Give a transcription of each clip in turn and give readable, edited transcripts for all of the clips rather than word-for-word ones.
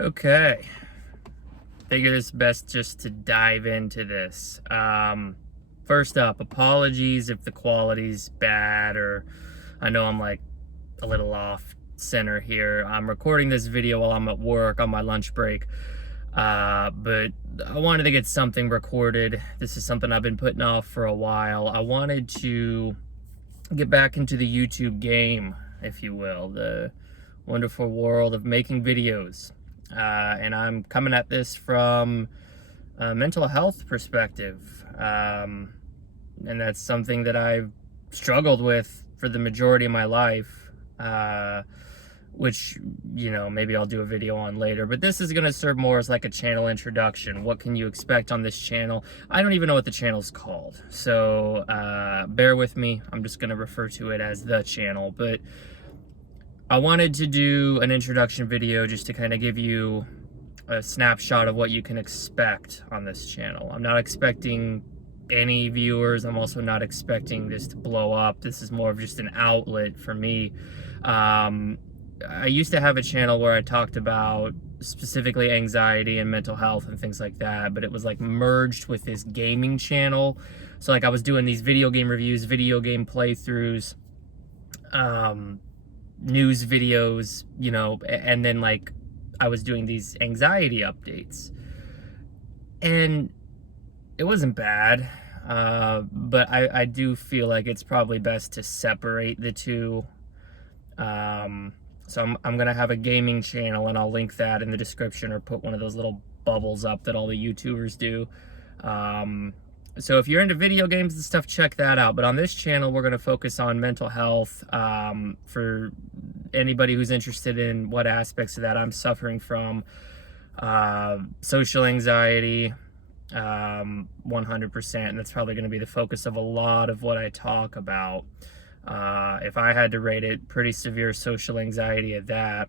Okay, figured it's best just to dive into this. First up, apologies if the quality's bad or I know I'm like a little off center here. I'm recording this video while I'm at work on my lunch break, but I wanted to get something recorded. This is something I've been putting off for a while. I wanted to get back into the YouTube game, if you will, the wonderful world of making videos. And I'm coming at this from a mental health perspective. And that's something that I've struggled with for the majority of my life, which, you know, maybe I'll do a video on later. But this is going to serve more as like a channel introduction. What can you expect on this channel? I don't even know what the channel's called. So bear with me. I'm just going to refer to it as the channel. But I wanted to do an introduction video just to kind of give you a snapshot of what you can expect on this channel. I'm not expecting any viewers. I'm also not expecting this to blow up. This is more of just an outlet for me. I used to have a channel where I talked about specifically anxiety and mental health and things like that, but it was like merged with this gaming channel. So like I was doing these video game reviews, video game playthroughs, news videos, you know, and then like I was doing these anxiety updates, and it wasn't bad, but I do feel like it's probably best to separate the two. So I'm gonna have a gaming channel, and I'll link that in the description or put one of those little bubbles up that all the YouTubers do. So if you're into video games and stuff, check that out. But on this channel, we're going to focus on mental health. For anybody who's interested in what aspects of that I'm suffering from, social anxiety, 100%. And that's probably going to be the focus of a lot of what I talk about. If I had to rate it, pretty severe social anxiety at that.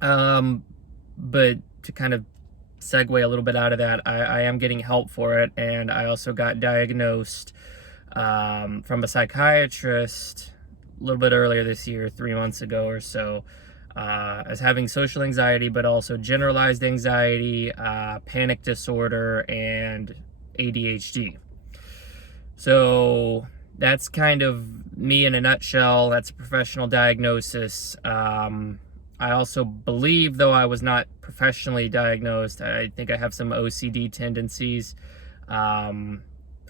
But to kind of segue a little bit out of that, I am getting help for it, and I also got diagnosed from a psychiatrist a little bit earlier this year, 3 months ago or so, as having social anxiety, but also generalized anxiety, panic disorder, and ADHD. So that's kind of me in a nutshell. That's a professional diagnosis. I also believe, though I was not professionally diagnosed, I think I have some OCD tendencies. I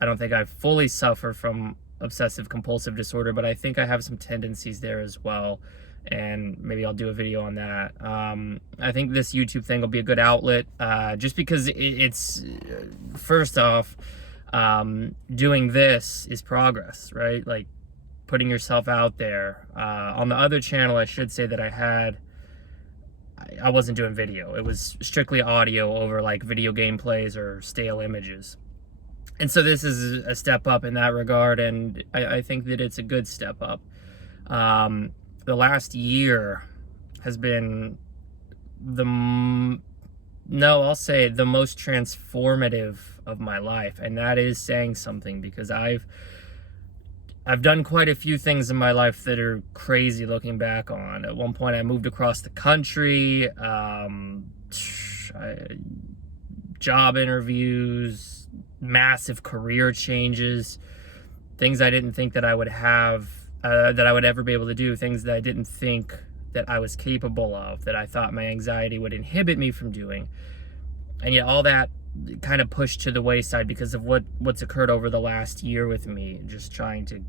don't think I fully suffer from obsessive compulsive disorder, but I think I have some tendencies there as well. And maybe I'll do a video on that. I think this YouTube thing will be a good outlet, just because it's, first off, doing this is progress, right? Like putting yourself out there. On the other channel, I should say that I wasn't doing video. It was strictly audio over like video gameplays or stale images. And so this is a step up in that regard, and I think that it's a good step up. The last year has been I'll say the most transformative of my life, and that is saying something, because I've done quite a few things in my life that are crazy looking back on. At one point, I moved across the country, job interviews, massive career changes, things I didn't think that I would have, that I would ever be able to do, things that I didn't think that I was capable of, that I thought my anxiety would inhibit me from doing. And yet all that kind of pushed to the wayside because of what's occurred over the last year with me, just trying to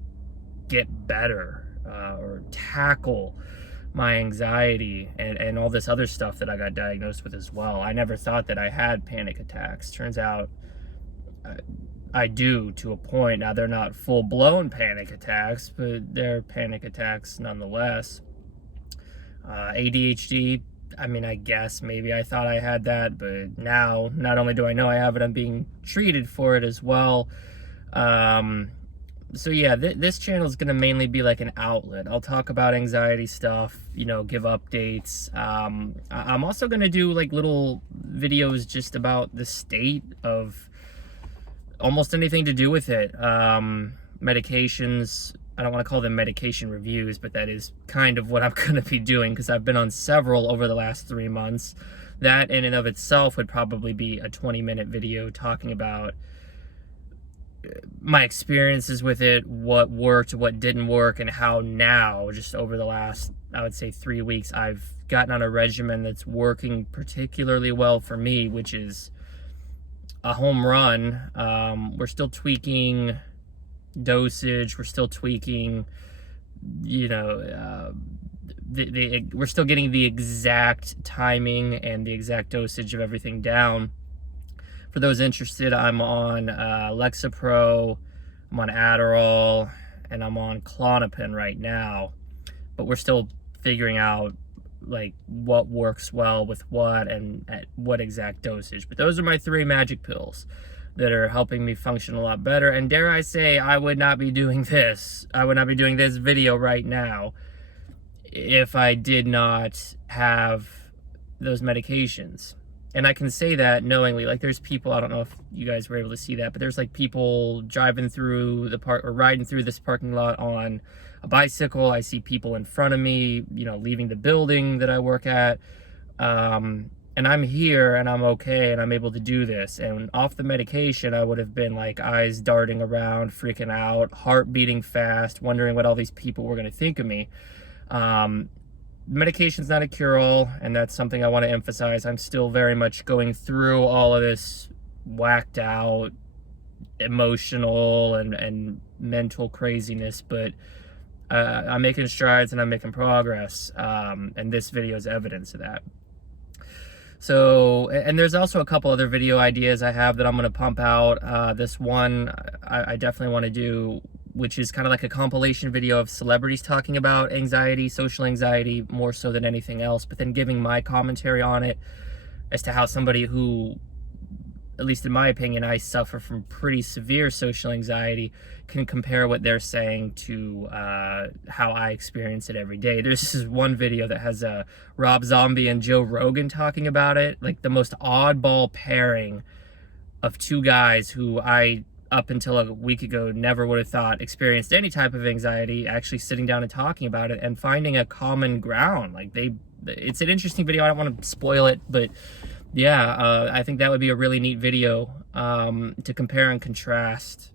get better, or tackle my anxiety and all this other stuff that I got diagnosed with as well. I never thought that I had panic attacks. Turns out I do, to a point. Now, they're not full-blown panic attacks, but they're panic attacks nonetheless. ADHD, I mean, I guess maybe I thought I had that, but now not only do I know I have it, I'm being treated for it as well. So yeah, this channel is going to mainly be like an outlet. I'll talk about anxiety stuff, you know, give updates. I'm also going to do like little videos just about the state of almost anything to do with it. Medications, I don't want to call them medication reviews, but that is kind of what I'm going to be doing, because I've been on several over the last 3 months. That in and of itself would probably be a 20-minute video talking about my experiences with it, what worked, what didn't work, and how now, just over the last, I would say 3 weeks, I've gotten on a regimen that's working particularly well for me, which is a home run. We're still tweaking dosage, we're still tweaking, you know, we're still getting the exact timing and the exact dosage of everything down. For those interested, I'm on Lexapro, I'm on Adderall, and I'm on Klonopin right now. But we're still figuring out like what works well with what and at what exact dosage. But those are my 3 magic pills that are helping me function a lot better. And dare I say, I would not be doing this. I would not be doing this video right now if I did not have those medications. And I can say that knowingly. Like, there's people, I don't know if you guys were able to see that, but there's like people driving through the park or riding through this parking lot on a bicycle. I see people in front of me, you know, leaving the building that I work at. And I'm here and I'm okay and I'm able to do this. And off the medication, I would have been like eyes darting around, freaking out, heart beating fast, wondering what all these people were going to think of me. Medication's not a cure-all, and that's something I want to emphasize. I'm still very much going through all of this whacked out emotional and mental craziness, but I'm making strides and I'm making progress, and this video is evidence of that. So, and there's also a couple other video ideas I have that I'm going to pump out. This one I definitely want to do, which is kind of like a compilation video of celebrities talking about anxiety, social anxiety, more so than anything else, but then giving my commentary on it as to how somebody who, at least in my opinion, I suffer from pretty severe social anxiety, can compare what they're saying to how I experience it every day. There's this one video that has Rob Zombie and Joe Rogan talking about it, like the most oddball pairing of 2 guys who I, up until a week ago, never would have thought experienced any type of anxiety, actually sitting down and talking about it and finding a common ground. Like, it's an interesting video. I don't want to spoil it, but yeah, I think that would be a really neat video to compare and contrast.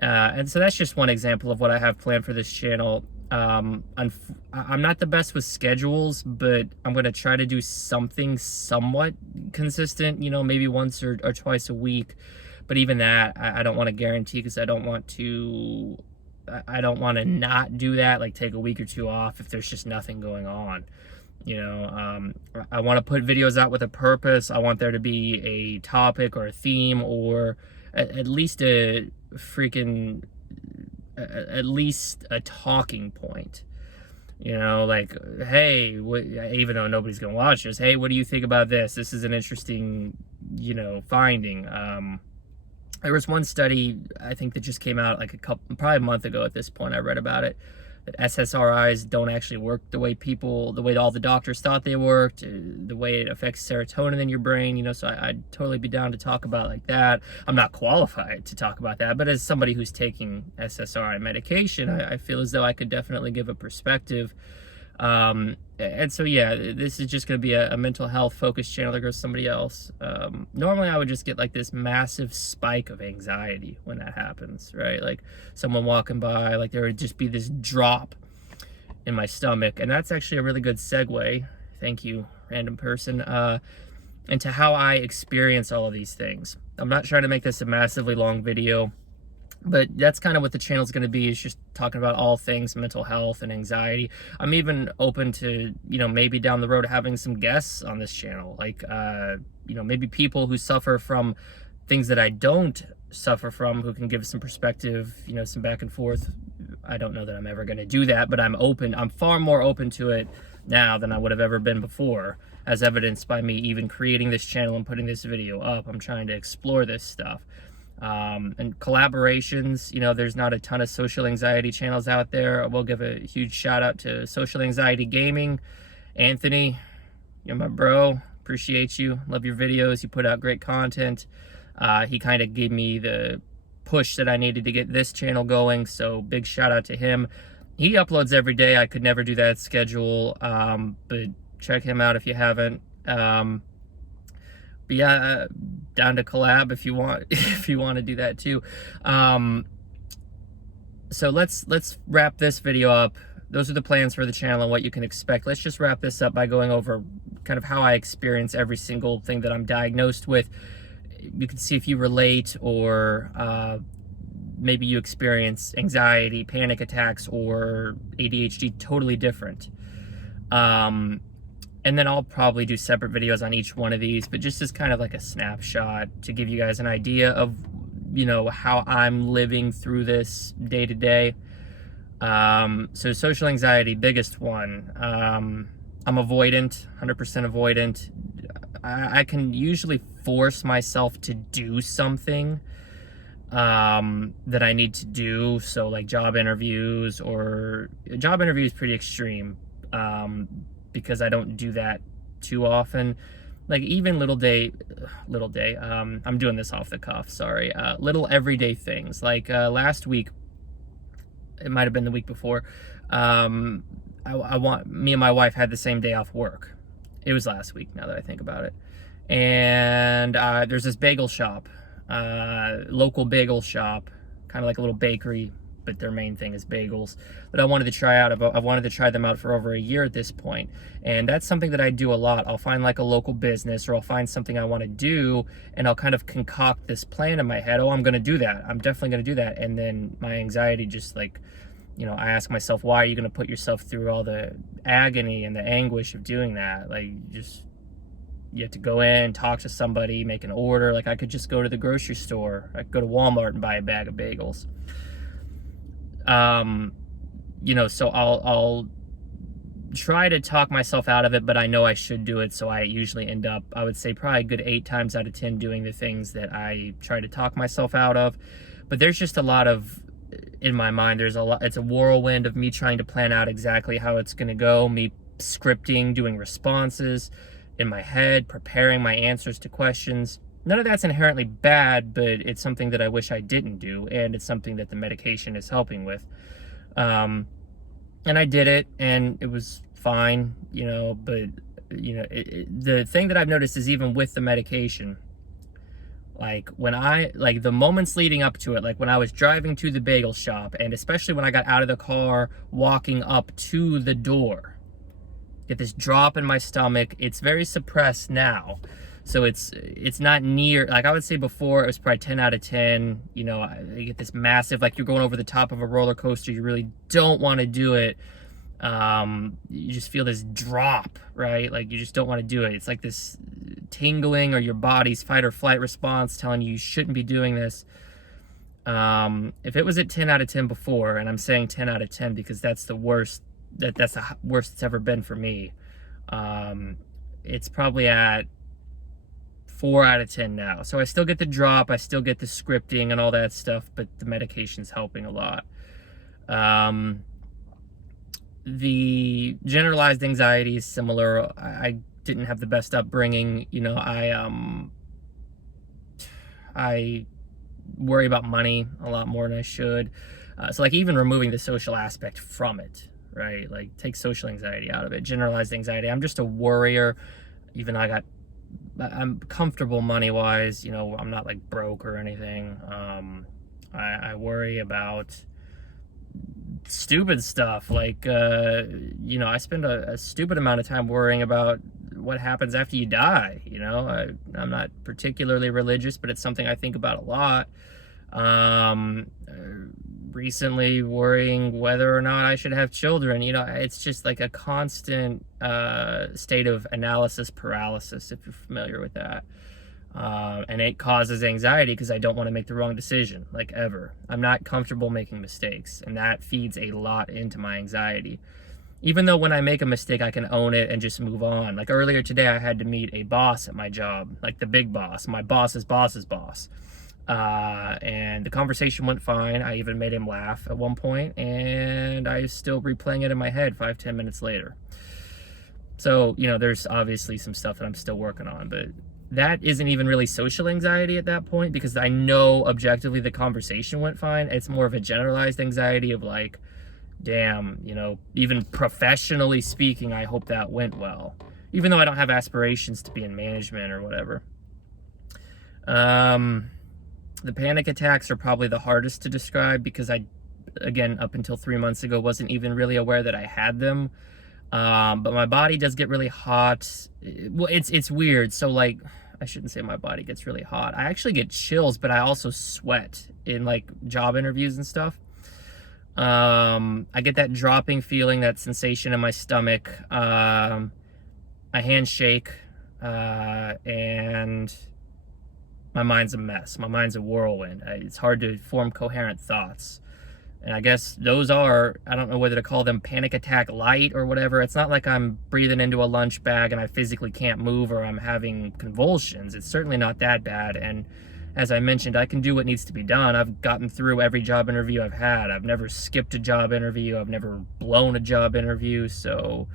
And so that's just one example of what I have planned for this channel. I'm not the best with schedules, but I'm going to try to do something somewhat consistent, you know, maybe once or twice a week. But even that, I don't want to guarantee, because I don't want to not do that, like take a week or 2 off if there's just nothing going on. You know, I want to put videos out with a purpose. I want there to be a topic or a theme, or at least a talking point. You know, like, hey, even though nobody's gonna watch this, hey, what do you think about this? This is an interesting, you know, finding. There was one study, I think, that just came out like probably a month ago at this point. I read about it, that SSRIs don't actually work the way all the doctors thought they worked, the way it affects serotonin in your brain, you know, so I'd totally be down to talk about like that. I'm not qualified to talk about that, but as somebody who's taking SSRI medication, I feel as though I could definitely give a perspective. And so, yeah, this is just going to be a mental health focused channel. There goes somebody else. Normally I would just get like this massive spike of anxiety when that happens, right? Like someone walking by, like there would just be this drop in my stomach. And that's actually a really good segue, thank you, random person, into how I experience all of these things. I'm not trying to make this a massively long video, but that's kind of what the channel is going to be, is just talking about all things mental health and anxiety. I'm even open to, you know, maybe down the road having some guests on this channel, like, you know, maybe people who suffer from things that I don't suffer from, who can give some perspective, you know, some back and forth. I don't know that I'm ever going to do that, but I'm far more open to it now than I would have ever been before, as evidenced by me even creating this channel and putting this video up. I'm trying to explore this stuff. And collaborations, you know, there's not a ton of social anxiety channels out there. I will give a huge shout out to Social Anxiety Gaming. Anthony, you're my bro. Appreciate you. Love your videos. You put out great content. He kind of gave me the push that I needed to get this channel going, so big shout out to him. He uploads every day. I could never do that schedule, but check him out if you haven't. But yeah, down to collab if you want, if you want to do that too. So let's wrap this video up. Those are the plans for the channel and what you can expect. Let's just wrap this up by going over kind of how I experience every single thing that I'm diagnosed with. You can see if you relate, or maybe you experience anxiety, panic attacks, or ADHD totally different. And then I'll probably do separate videos on each one of these, but just as kind of like a snapshot to give you guys an idea of, you know, how I'm living through this day to day. So social anxiety, biggest one. I'm avoidant, 100% avoidant. I can usually force myself to do something that I need to do. So like job interviews is pretty extreme, because I don't do that too often. Like even little day, I'm doing this off the cuff, sorry. Little everyday things. Like last week, it might have been the week before, me and my wife had the same day off work. It was last week, now that I think about it. And there's this bagel shop, local bagel shop, kind of like a little bakery, but their main thing is bagels, that I wanted to try out. I've wanted to try them out for over a year at this point. And that's something that I do a lot. I'll find like a local business, or I'll find something I want to do, and I'll kind of concoct this plan in my head. Oh, I'm going to do that. I'm definitely going to do that. And then my anxiety just like, you know, I ask myself, why are you going to put yourself through all the agony and the anguish of doing that? Like, you have to go in, talk to somebody, make an order. Like, I could just go to the grocery store. I could go to Walmart and buy a bag of bagels. You know, so I'll try to talk myself out of it, but I know I should do it. So I usually end up, I would say probably a good 8 times out of 10 doing the things that I try to talk myself out of. But there's just a lot of, in my mind, there's a lot, it's a whirlwind of me trying to plan out exactly how it's going to go, me scripting, doing responses in my head, preparing my answers to questions. None of that's inherently bad, but it's something that I wish I didn't do, and it's something that the medication is helping with. And I did it, and it was fine, you know, but, you know, the thing that I've noticed is even with the medication, like the moments leading up to it, like when I was driving to the bagel shop, and especially when I got out of the car, walking up to the door, get this drop in my stomach. It's very suppressed now. So it's not near, like I would say before, it was probably 10 out of 10. You know, you get this massive, like you're going over the top of a roller coaster. You really don't want to do it. You just feel this drop, right? Like you just don't want to do it. It's like this tingling, or your body's fight or flight response telling you shouldn't be doing this. If it was at 10 out of 10 before, and I'm saying 10 out of 10 because that's the worst, that's the worst it's ever been for me. It's probably at 4 out of 10 now. So I still get the drop, I still get the scripting and all that stuff, but the medication's helping a lot. The generalized anxiety is similar. I didn't have the best upbringing. You know, I worry about money a lot more than I should. So like even removing the social aspect from it, right? Like take social anxiety out of it. Generalized anxiety, I'm just a worrier. Even though I'm comfortable money-wise, you know, I'm not like broke or anything. I worry about stupid stuff, like, you know, I spend a stupid amount of time worrying about what happens after you die, you know. I'm not particularly religious, but it's something I think about a lot. Recently worrying whether or not I should have children, you know. It's just like a constant state of analysis paralysis, if you're familiar with that. And it causes anxiety because I don't want to make the wrong decision, like ever. I'm not comfortable making mistakes, and that feeds a lot into my anxiety. Even though when I make a mistake, I can own it and just move on. Like earlier today, I had to meet a boss at my job, like the big boss, my boss's boss's boss. And the conversation went fine. I even made him laugh at one point, and I was still replaying it in my head 5-10 minutes later. So, you know, there's obviously some stuff that I'm still working on, but that isn't even really social anxiety at that point, because I know objectively the conversation went fine. It's more of a generalized anxiety of like, damn, you know, even professionally speaking, I hope that went well. Even though I don't have aspirations to be in management or whatever. The panic attacks are probably the hardest to describe because again, up until 3 months ago, wasn't even really aware that I had them. But my body does get really hot. Well, it's weird. So like, I shouldn't say my body gets really hot. I actually get chills, but I also sweat in like job interviews and stuff. I get that dropping feeling, that sensation in my stomach. My hands shake, and my mind's a mess. My mind's a whirlwind. It's hard to form coherent thoughts. And I guess those are, I don't know whether to call them panic attack light or whatever. It's not like I'm breathing into a lunch bag and I physically can't move or I'm having convulsions. It's certainly not that bad. And as I mentioned, I can do what needs to be done. I've gotten through every job interview I've had. I've never skipped a job interview. I've never blown a job interview. So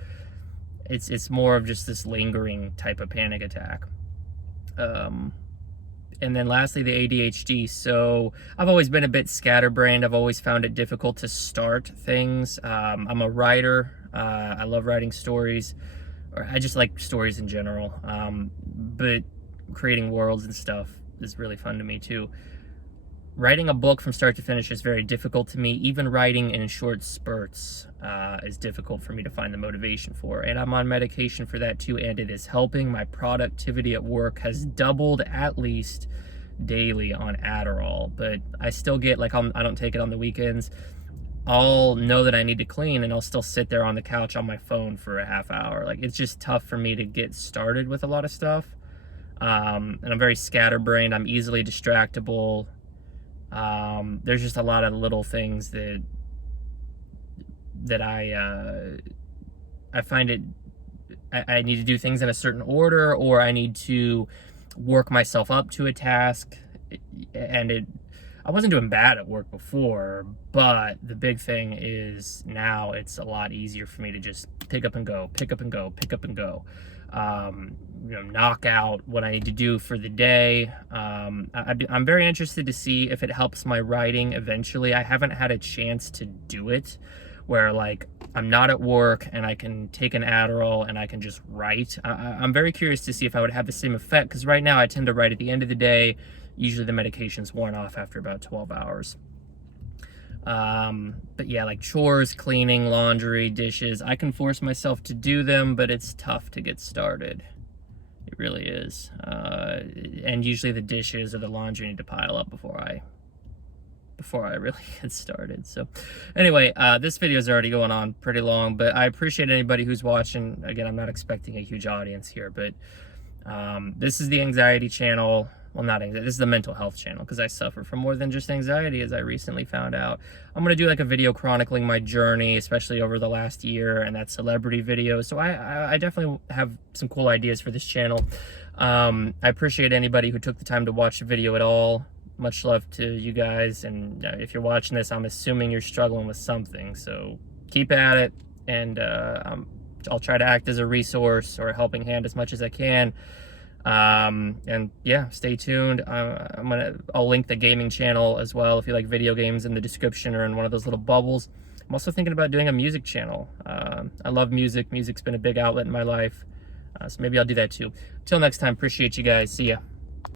it's more of just this lingering type of panic attack. And then lastly, the ADHD. So I've always been a bit scatterbrained. I've always found it difficult to start things. I'm a writer. I love writing stories, or I just like stories in general. But creating worlds and stuff is really fun to me too. Writing a book from start to finish is very difficult to me. Even writing in short spurts is difficult for me to find the motivation for. And I'm on medication for that too, and it is helping. My productivity at work has doubled at least daily on Adderall, but I still get, like, I don't take it on the weekends. I'll know that I need to clean and I'll still sit there on the couch on my phone for a half hour. Like, it's just tough for me to get started with a lot of stuff. And I'm very scatterbrained. I'm easily distractible. There's just a lot of little things that I find it, I need to do things in a certain order, or I need to work myself up to a task. And I wasn't doing bad at work before, but the big thing is now it's a lot easier for me to just pick up and go, pick up and go, pick up and go. Knock out what I need to do for the day. I'm very interested to see if it helps my writing eventually. I haven't had a chance to do it where, like, I'm not at work and I can take an Adderall and I can just write. I'm very curious to see if I would have the same effect, because right now I tend to write at the end of the day. Usually the medication's worn off after about 12 hours. But yeah, like chores, cleaning, laundry, dishes, I can force myself to do them, but it's tough to get started. It really is. And usually the dishes or the laundry need to pile up before I really get started. So anyway, this video is already going on pretty long, but I appreciate anybody who's watching. Again, I'm not expecting a huge audience here, but this is the anxiety channel. Well, not anxiety, this is the mental health channel, because I suffer from more than just anxiety, as I recently found out. I'm going to do like a video chronicling my journey, especially over the last year, and that celebrity video. So I definitely have some cool ideas for this channel. I appreciate anybody who took the time to watch the video at all. Much love to you guys, and if you're watching this, I'm assuming you're struggling with something, so keep at it, and I'll try to act as a resource or a helping hand as much as I can. And yeah, stay tuned. I'll link the gaming channel as well if you like video games in the description or in one of those little bubbles. I'm also thinking about doing a music channel. I love music. Music's been a big outlet in my life, so maybe I'll do that too. Till next time, appreciate you guys. See ya.